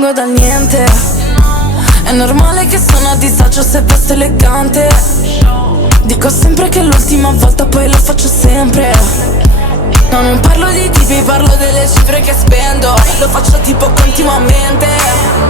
vengo dal niente. È normale che sono a disagio se vesto elegante. Dico sempre che è l'ultima volta, poi lo faccio sempre. No, non parlo di tipi, parlo delle cifre che spendo. Lo faccio tipo continuamente.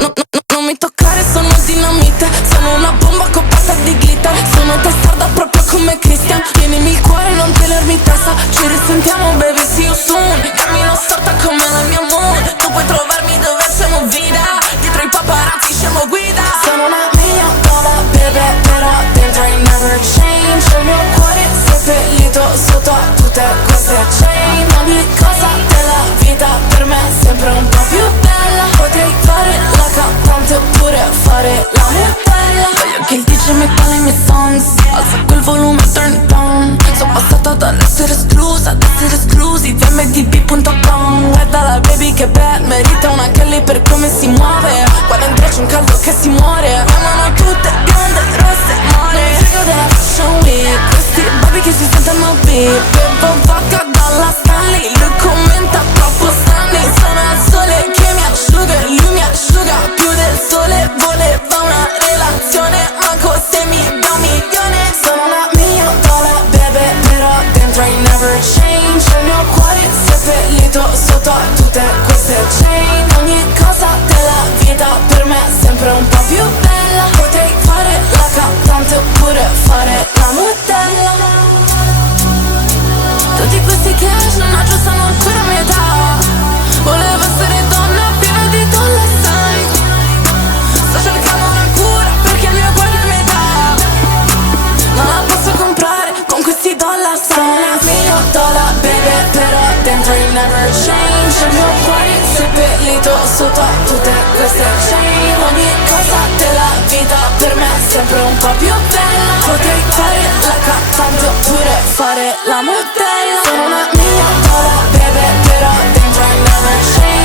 Non mi toccare, sono dinamite. Sono una bomba coperta di glitter. Sono testarda proprio come Christian. Tienimi il cuore, non tenermi in testa. Ci risentiamo, baby, see you soon. Cammino storta come la mia moon. Tu puoi trovarmi dove siamo vida. Dietro i paparazzi scemo guida. Sono una $1,000,000 baby, però dentro I never change. Il mio cuore seppellito sotto a tutte queste chain. Ogni cosa della vita per me è sempre un po' più bella. Potrei fare la cantante oppure fare la modella. Voglio che il DJ metta le mie songs. Alza quel volume, turn it down. Sono passata dall'essere esclusa ad essere esclusive mdb.com. Guarda la baby che bad, merita una Kelly per come si muove. Qua dentro c'è un caldo che si muore. Amano tutte bionde, rosse, more. Non mi frego della fashion week. Questi baby che si sentono beat. Bevo vodka dalla Stanley. Lui commenta troppo Stanley. Sono al sole che mi asciuga e lui mi asciuga più del sole. Voleva una relazione, manco se mi dà un milione. Sono una $1,000,000 baby, però dentro I never change. Il mio cuore seppellito sotto a tutte queste chain. Ogni cosa della vita per me è sempre un po' più bella. Potrei fare la cantante oppure fare la modella. Tutti questi cash non aggiustano ancora metà. Volevo essere donna piena di dollar sign. Sto cercando una cura perché il mio cuore è metà. Non la posso comprare con questi dollar sign. Sono $1,000,000 baby, però dentro I never change. Il mio cuore seppellito sotto a tutte queste chain. Ogni cosa della vita per me è sempre un po' più bella. Potrei fare la cantante oppure fare la modella. Sono una $1,000,000 baby, però dentro I never change.